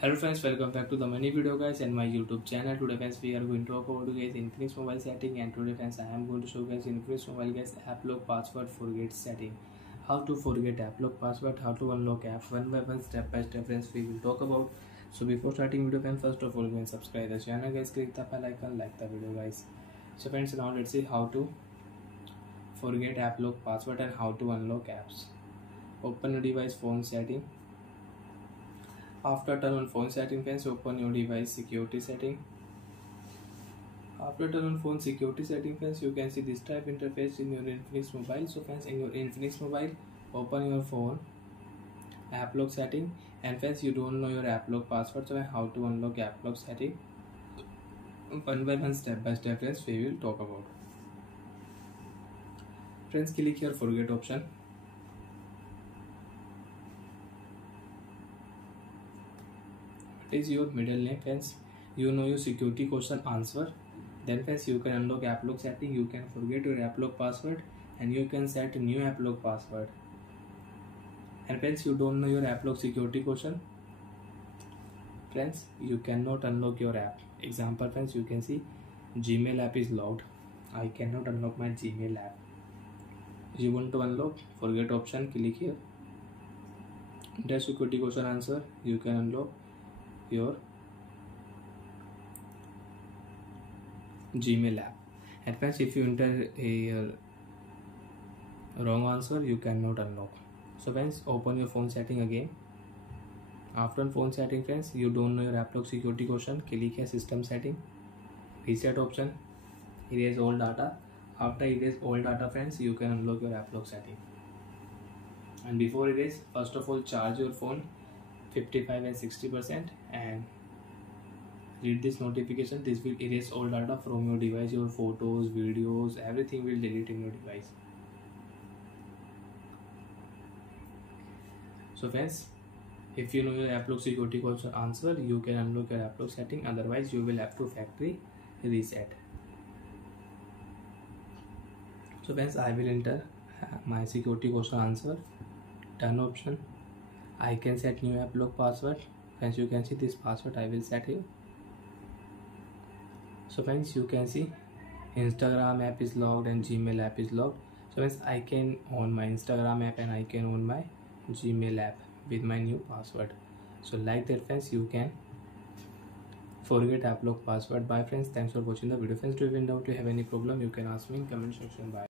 Hello friends, welcome back to the many video guys and my YouTube channel. Today friends we are going to talk about guys Infinix mobile setting, and today friends I am going to show guys Infinix mobile guys app lock password forget setting. How to forget app lock password, how to unlock app one by one, step by step friends we will talk about. So before starting video friends, first of all go and subscribe the channel guys, click the bell icon, like the video guys. So friends, now let's see how to forget app lock password and how to unlock apps. Open your device phone setting. After turn on phone setting friends, open your device security setting. After turn on phone security setting friends, you can see this type interface in your Infinix mobile. So friends, in your Infinix mobile, open your phone app lock setting, and friends you don't know your app lock password, so how to unlock app lock setting one by one, step by step friends we will talk about. Friends, click here forget option. Is your middle name friends, you know your security question answer, then friends you can unlock app lock setting, you can forget your app lock password, and you can set a new app lock password. And friends, you don't know your app lock security question, friends you cannot unlock your app. Example friends, you can see Gmail app is locked, I cannot unlock my Gmail app. You want to unlock, forget option, click here, enter security question answer, you can unlock your Gmail app. And friends, if you enter a wrong answer, you cannot unlock. So friends, open your phone setting again. After phone setting friends, you don't know your app lock security question, click here system setting, reset option, erase all data. After erase all data friends, you can unlock your app lock setting. And before erase, first of all charge your phone 55 and 60% and read this notification. This will erase all data from your device, your photos, videos, everything will delete in your device. So friends, if you know your app lock security question answer, you can unlock your app lock setting, otherwise you will have to factory reset. So friends, I will enter my security question answer, done option. I can set new app lock password. Friends, you can see this password I will set here. So friends, you can see Instagram app is locked and Gmail app is locked. So friends, I can on my Instagram app and I can on my Gmail app with my new password. So like that friends, you can forget app lock password. Bye friends, thanks for watching the video friends. Do you have any doubt, you have any problem, you can ask me in comment section. Bye.